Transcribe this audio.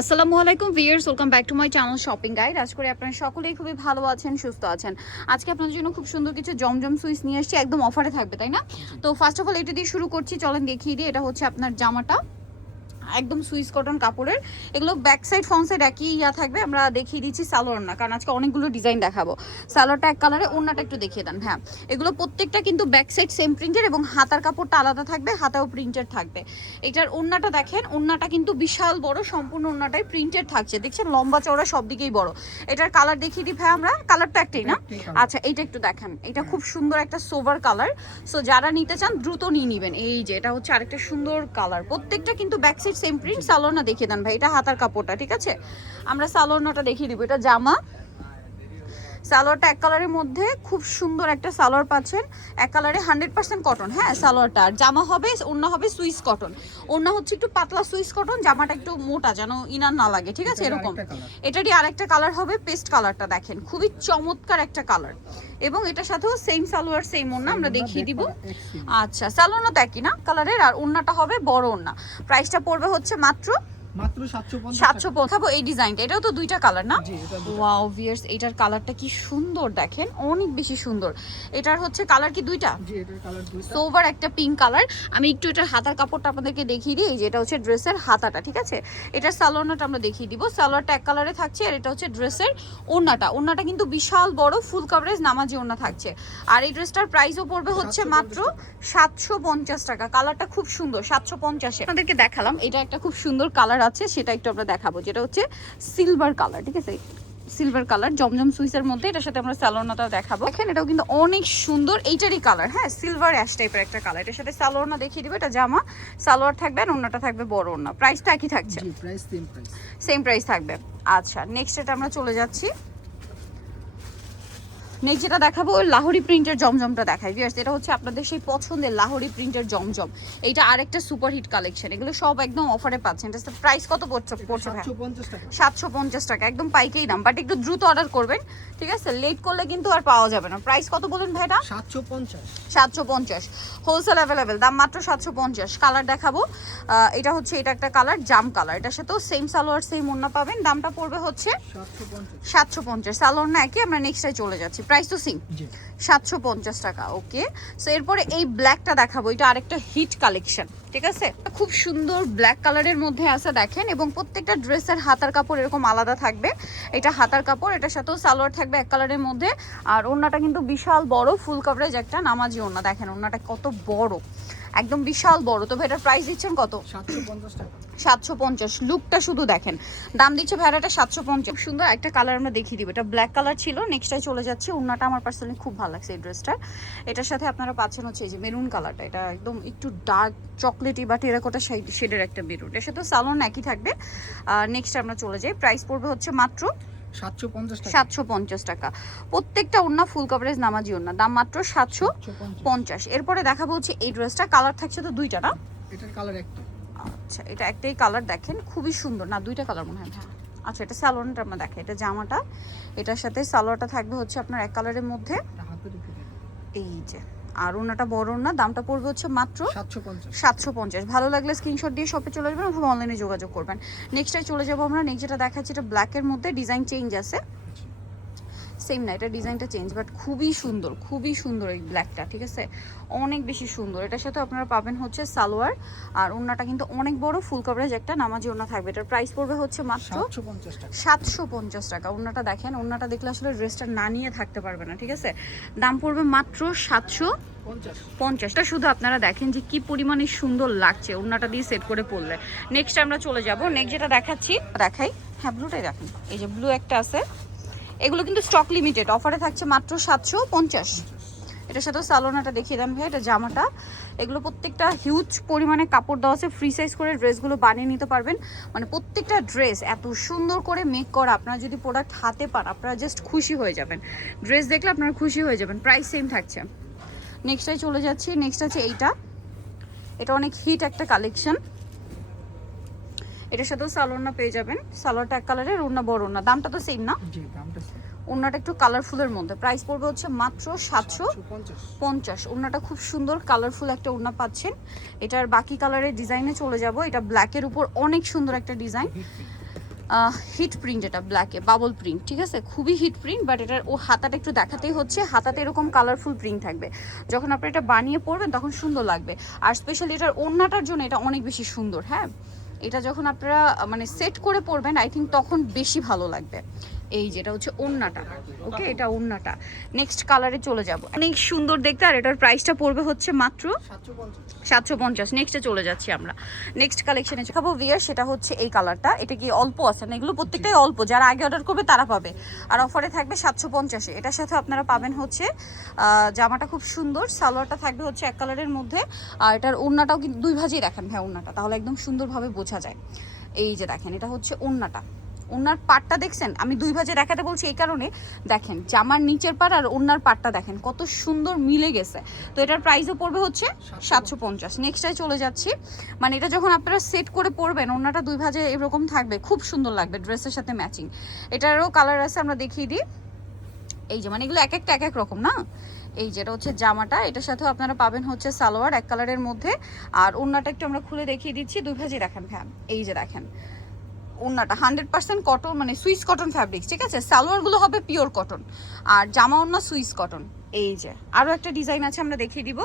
আসসালামু আলাইকুম viewers welcome back to my channel shopping guide. আজ করে আপনারা সকলেই খুবই ভালো আছেন সুস্থ আছেন। আজকে আপনাদের জন্য খুব সুন্দর কিছু জমজম সুইচ নিয়ে আসছি একদম অফারে থাকবে তাই না? তো ফার্স্ট অফ অল এটা দিয়ে শুরু করছি চলেন দেখিয়ে দিই এটা হচ্ছে আপনার জামাটা। একদম সুইস কটন কাপড়ের। এগুলো ব্যাক সাইড ফ্রন্ট সাইড একই ইয়া থাকবে আমরা দেখিয়ে দিচ্ছি সালোয়ার না কারণ আজকে অনেকগুলো ডিজাইন দেখাবো। সালোয়ারটা এক কালারে ওড়নাটা একটু দেখিয়ে দেন হ্যাঁ। এগুলো প্রত্যেকটা কিন্তু ব্যাক সাইড সেম প্রিন্টের এবং হাতার কাপড়টা আলাদা থাকবে হাতাও প্রিন্টের থাকবে। এটার ওড়নাটা দেখেন ওড়নাটা কিন্তু বিশাল বড় সম্পূর্ণ ওড়নাটাই প্রিন্টেড থাকছে। দেখছেন লম্বা চওড়া সব দিকেই বড়। এটার কালার দেখিয়ে দিই ভাই আমরা? কালারটা একটাই না? আচ্ছা এইটা একটু দেখেন। এটা খুব সুন্দর একটা সোভার কালার সো যারা নিতে চান দ্রুত নিয়ে নেবেন। এই যে এটা হচ্ছে আরেকটা সুন্দর কালার প্রত্যেকটা কিন্তু ব্যাক সাইড সেম প্রিন্ট সালোনা দেখিয়ে দেন ভাই। এটা হাতার কাপড়টা, ঠিক আছে? আমরা সালোনাটা দেখিয়ে দিব। এটা জামা সালোয়ারটা এক কালারের মধ্যে খুব সুন্দর একটা সালোয়ার পাচ্ছেন। এক কালারে হান্ড্রেড পার্সেন্ট কটন। হ্যাঁ সালোয়ারটা। আর জামা হবে অন্য হবে সুইস কটন। অন্য হচ্ছে একটু পাতলা সুইস কটন জামাটা একটু মোটা যেন ইনার না লাগে ঠিক আছে? এরকম। এটারই আরেকটা কালার হবে পেস্ট কালারটা দেখেন। খুবই চমৎকার একটা কালার। এবং এটার সাথেও সেম সালোয়ার সেম ওড়না আমরা দেখিয়ে দিব। আচ্ছা সালোয়ারও তো একই না? কালারের আর ওড়নাটা হবে বড় ওড়না। প্রাইসটা পড়বে হচ্ছে মাত্র মাত্র 750 এই ডিজাইনটা এটাও তো দুইটা কালার না। ওয়াও ভিয়ার্স এটার কালারটা কি সুন্দর দেখেন অনেক বেশি সুন্দর। এটার হচ্ছে কালার কি দুইটা? জি এটার কালার দুইটা। সোভার একটা পিঙ্ক কালার আমি একটু এটার হাতার কাপড়টা আপনাদেরকে দেখিয়ে দিই এই যে এটা হচ্ছে ড্রেসের হাতাটা ঠিক আছে? এটার সালোয়ারটা আমরা দেখিয়ে দিব। সালোয়ারটা এক কালারে থাকছে আর এটা হচ্ছে ড্রেসের ওড়নাটা। ওড়নাটা কিন্তু বিশাল বড় ফুল কভারেজ নামাজি ওড়না থাকছে। আর এই ড্রেসটার প্রাইসও পড়বে হচ্ছে মাত্র সাতশো পঞ্চাশ টাকা। কালারটা খুব সুন্দর সাতশো পঞ্চাশে। আপনাদেরকে দেখালাম এটা একটা খুব সুন্দর কালার আছে সেটা একটু আমরা দেখাবো যেটা হচ্ছে সিলভার কালার ঠিক আছে? সিলভার কালার জমজম সুইসের মধ্যে এটার সাথে আমরা স্যালোনাটা দেখাবো। দেখেন এটাও কিন্তু অনেক সুন্দর এইটারই কালার হ্যাঁ সিলভার অ্যাশ টাইপের একটা কালার এটার সাথে স্যালোনা দেখিয়ে দিবে এটা জামা সালোয়ার থাকবে আর অন্যটা থাকবে বড় ওড়না প্রাইসটা একই থাকছে। Price same price same price থাকবে। আচ্ছা নেক্সট এটা আমরা চলে যাচ্ছি। নেক্সট যেটা দেখাবো লাহোরি প্রিন্টের জমজমটা দেখাই। ভিউয়ার্স এটা হচ্ছে আপনাদের সেই পছন্দের লাহোরি প্রিন্টের জমজম। এইটা আরেকটা সুপারহিট কালেকশন এগুলো সব একদম অফারে পাচ্ছেন। এটা প্রাইস কত পড়ছে পড়ছে ভাই? 750 টাকা। সাতশো পঞ্চাশ টাকা। একদম পাইকেই দাম। বাট একটু দ্রুত অর্ডার করবেন। ঠিক আছে? লেট করলে কিন্তু আর পাওয়া যাবে না। প্রাইস কত বলেন ভাইটা 750 সাতশো পঞ্চাশ। হোলসেল অ্যাভেলেবেল দাম মাত্র সাতশো পঞ্চাশ। কালার দেখাবো। এটা হচ্ছে এটা একটা কালার জাম কালার এটার সাথেও সেম সালোয়ার সেম ওড়না পাবেন। দামটা পড়বে হচ্ছে সাতশো পঞ্চাশ। সালোয়ার না একই। আমরা নেক্সটে চলে যাচ্ছি। প্রাইস তো সেম সাতশো পঞ্চাশ টাকা ওকে সো এরপরে এই ব্ল্যাকটা দেখাবো। এটা আরেকটা হিট কালেকশন ঠিক আছে? খুব সুন্দর ব্ল্যাক কালারের মধ্যে আছে দেখেন এবং প্রত্যেকটা ড্রেসের হাতার কাপড় এরকম আলাদা থাকবে। এটা হাতার কাপড় এটার সাথেও সালোয়ার থাকবে এক কালারের মধ্যে। আর ওনাটা কিন্তু বিশাল বড় ফুল কভারেজ একটা নামাজি ওনা দেখেন ওনাটা কত বড়। একদম বিশাল বড়। তো এটার প্রাইস দিচ্ছেন কত? 750 সাতশো পঞ্চাশ। লুকটা শুধু দেখেন। দাম দিচ্ছে ভ্যারাটা সাতশো পঞ্চাশ। সুন্দর একটা কালার আমরা দেখিয়ে দিব। এটা ব্ল্যাক কালার ছিল নেক্সটটাই চলে যাচ্ছে। ওড়নাটা আমার পার্সোনালি খুব ভালো লাগছে এই ড্রেসটা এটার সাথে আপনারা পাচ্ছেন হচ্ছে এই যে মেরুন কালারটা এটা একদম একটু ডার্ক চকলেটি বা টেরাকোটা শেডের একটা মেরুন এর সাথে সালোন একই থাকবে। আর নেক্সট আমরা চলে যাই। প্রাইস পড়বে হচ্ছে মাত্র 750 টাকা সাতশো পঞ্চাশ টাকা। প্রত্যেকটা ওড়না ফুল কভারেজ নামাজি ওড়না দাম মাত্র সাতশো 750 পঞ্চাশ। এরপরে দেখাবো হচ্ছে এই ড্রেসটা কালার থাকছে তো দুইটা না? এটার কালার একটা। আচ্ছা এটা একটাই কালার দেখেন খুবই সুন্দর। না দুইটা কালার মনে হয়। হ্যাঁ। আচ্ছা এটা স্যালোনটা আমরা দেখাই এটা জামাটা। এটার সাথে সালোয়ারটা থাকবে হচ্ছে আপনার এক কালারের মধ্যে। এই যে আর ওনাটা বড় না দামটা পড়বে হচ্ছে মাত্র 750 সাতশো পঞ্চাশ। ভালো লাগলে স্ক্রিনশট দিয়ে শপে চলে যাবেন অথবা অনলাইনে যোগাযোগ করবেন। নেক্সটটাই চলে যাব আমরা। নেক্সট যেটা দেখাচ্ছি এটা ব্ল্যাকের মধ্যে ডিজাইন চেঞ্জ আছে। সেম না এটা ডিজাইনটা চেঞ্জ বাট খুবই সুন্দর খুবই সুন্দর এই ব্ল্যাকটা ঠিক আছে? অনেক বেশি সুন্দর। এটার সাথে আপনারা পাবেন হচ্ছে সালোয়ার আর ওড়নাটা কিন্তু অনেক বড় ফুল কভারেজ একটা নামাজি ওড়না থাকবে। এটার প্রাইস পড়বে হচ্ছে মাত্র 750 টাকা। সাতশো পঞ্চাশ টাকা। ওড়নাটা দেখেন ওড়নাটা দেখলে আসলে ড্রেসটা না নিয়ে থাকতে পারবে না ঠিক আছে? দাম পড়বে মাত্র সাতশো পঞ্চাশটা শুধু আপনারা দেখেন যে কি পরিমাণে সুন্দর লাগছে ওড়নাটা দিয়ে সেট করে পড়লে নেক্সট আমরা চলে যাব। নেক্সট যেটা দেখাচ্ছি দেখাই। হ্যাঁ ব্লুটাই দেখেন। এই যে ব্লু একটা আছে। এগুলো কিন্তু স্টক লিমিটেড অফারে থাকছে মাত্র সাতশো পঞ্চাশ। এটার সাথেও সালোনাটা দেখিয়ে দেন ভাই, এটা জামাটা। এগুলো প্রত্যেকটা হিউজ পরিমাণে কাপড় দেওয়া আছে ফ্রি সাইজ করে ড্রেসগুলো বানিয়ে নিতে পারবেন। মানে প্রত্যেকটা ড্রেস এত সুন্দর করে মেক করা, আপনারা যদি প্রোডাক্ট হাতে পান, আপনারা জাস্ট খুশি হয়ে যাবেন। ড্রেস দেখলে আপনারা খুশি হয়ে যাবেন প্রাইস সেম থাকছে। নেক্সটে চলে যাচ্ছি নেক্সট আছে এইটা। এটা অনেক হিট একটা কালেকশন এটার সাথেও সালোয়ারনা পেয়ে যাবেন। সালোয়ারটা এক কালারের ওড়না বড় ওড়না। দামটা তো সেম না? জি দামটা ওড়নাটা একটু কালারফুলের মধ্যে। প্রাইস পড়বে হচ্ছে মাত্র সাতশো পঞ্চাশ। ওড়নাটা খুব সুন্দর কালারফুল একটা ওড়না পাচ্ছেন। এটার বাকি কালারের ডিজাইনে চলে যাব। এটা ব্ল্যাকের উপর অনেক সুন্দর একটা ডিজাইন। হিট প্রিন্ট এটা ব্ল্যাকে বাবল প্রিন্ট ঠিক আছে? খুবই হিট প্রিন্ট বাট এটার ও হাতাটা একটু দেখাতেই হচ্ছে। হাতাতে এরকম কালারফুল প্রিন্ট থাকবে। যখন আপনি এটা বানিয়ে পড়বেন তখন সুন্দর লাগবে। আর স্পেশালি এটার ওড়নাটার জন্য এটা অনেক বেশি সুন্দর হ্যাঁ? এটা যখন আপনারা মানে সেট করে পরবেন আই থিঙ্ক তখন বেশি ভালো লাগবে। এই যেটা হচ্ছে ওড়নাটা। ওকে এটা ওড়নাটা। নেক্সট কালারে চলে যাব। অনেক সুন্দর দেখতে আর এটার প্রাইসটা পড়বে হচ্ছে মাত্র সাতশো পঞ্চাশ। নেক্সটে চলে যাচ্ছি আমরা। নেক্সট কালেকশনে খাব ভিয়ার সেটা হচ্ছে এই কালারটা এটা কি অল্প আছে না? এগুলো প্রত্যেকটাই অল্প। যারা আগে অর্ডার করবে তারা পাবে। আর অফারে থাকবে সাতশো পঞ্চাশে। এটার সাথে আপনারা পাবেন হচ্ছে জামাটা খুব সুন্দর। সালোয়ারটা থাকবে হচ্ছে এক কালারের মধ্যে। আর এটার ওড়নাটাও কিন্তু দুই ভাজেই দেখেন। হ্যাঁ ওড়নাটা। তাহলে একদম সুন্দরভাবে বোঝা যায়। এই যে দেখেন এটা হচ্ছে ওড়নাটা। ওনার পাটটা দেখছেন? আমি দুই ভাজে দেখাতে বলছি এই কারণে। দেখেন জামার নিচের পাট আর ওনার পাটটা দেখেন কত সুন্দর মিলে গেছে। তো এটার প্রাইসও পড়বে হচ্ছে সাতশো পঞ্চাশ। নেক্সটাই চলে যাচ্ছি। মানে এটা যখন আপনারা সেট করে পরবেন ওনাটা দুই ভাজে এরকম থাকবে খুব সুন্দর লাগবে ড্রেসের সাথে ম্যাচিং এটারও কালার আছে আমরা দেখিয়ে দিই। এই যে মানে এগুলো এক একটা এক এক রকম না? এই যেটা হচ্ছে জামাটা এটার সাথেও আপনারা পাবেন হচ্ছে সালোয়ার এক কালারের মধ্যে। আর ওড়নাটা একটু আমরা খুলে দেখিয়ে দিচ্ছি। দুই ভাজি দেখেন ভ্যান এই যে দেখেন। ওড়নাটা হান্ড্রেড পার্সেন্ট কটন মানে সুইস কটন ফ্যাব্রিক ঠিক আছে? সালোয়ারগুলো হবে পিওর কটন আর জামা ওড়না সুইস কটন এই যে আরও একটা ডিজাইন আছে, আমরা দেখিয়ে দিব।